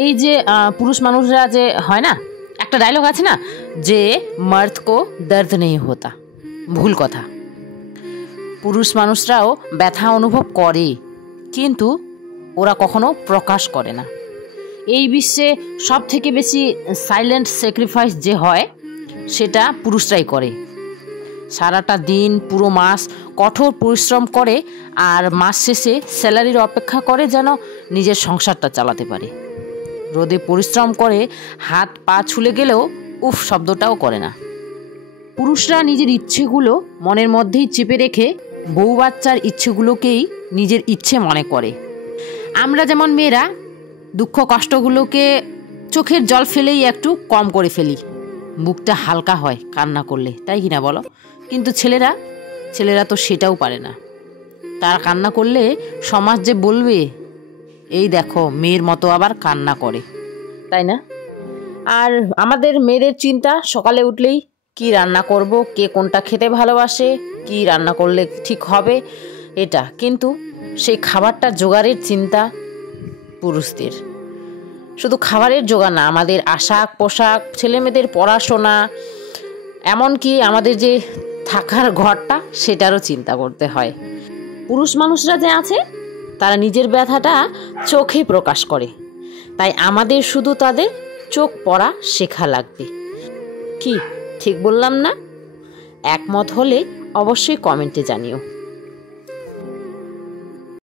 এই যে পুরুষ মানুষরা যে হয় না, একটা ডায়লগ আছে না যে মর্দ কো দর্দ নেই হতা, ভুল কথা। পুরুষ মানুষরাও ব্যথা অনুভব করে, কিন্তু ওরা কখনো প্রকাশ করে না। এই বিশ্বে সব থেকে বেশি সাইলেন্ট স্যাক্রিফাইস যে হয় সেটা পুরুষরাই করে। সারাটা দিন পুরো মাস কঠোর পরিশ্রম করে আর মাস শেষে স্যালারির অপেক্ষা করে যেন নিজের সংসারটা চালাতে পারে। রোদে পরিশ্রম করে হাত পা ছুলে গেলেও উফ শব্দটাও করে না। পুরুষরা নিজের ইচ্ছেগুলো মনের মধ্যেই চেপে রেখে বউ বাচ্চার ইচ্ছেগুলোকেই নিজের ইচ্ছে মনে করে। আমরা যেমন মেয়েরা দুঃখ কষ্টগুলোকে চোখের জল ফেলেই একটু কম করে ফেলি, বুকটা হালকা হয় কান্না করলে, তাই কিনা বলো? কিন্তু ছেলেরা তো সেটাও পারে না। তারা কান্না করলে সমাজ যে বলবে এই দেখো মেয়ের মতো আবার কান্না করে, তাই না? আর আমাদের মেয়েদের চিন্তা সকালে উঠলেই কি রান্না করব, কে কোনটা খেতে ভালোবাসে, কি রান্না করলে ঠিক হবে, এটা। কিন্তু সেই খাবারটা জোগাড়ের চিন্তা পুরুষদের। শুধু খাবারের জোগাড় না, আমাদের আশাক পোশাক, ছেলেমেয়েদের পড়াশোনা, এমনকি আমাদের যে থাকার ঘরটা সেটারও চিন্তা করতে হয়। পুরুষ মানুষরা যে আছে তারা নিজের ব্যথাটা চোখে প্রকাশ করে, তাই আমাদের শুধু তাদের চোখ পড়া শেখা লাগবে। কি ঠিক বললাম না? একমত হলে অবশ্যই কমেন্টে জানিও।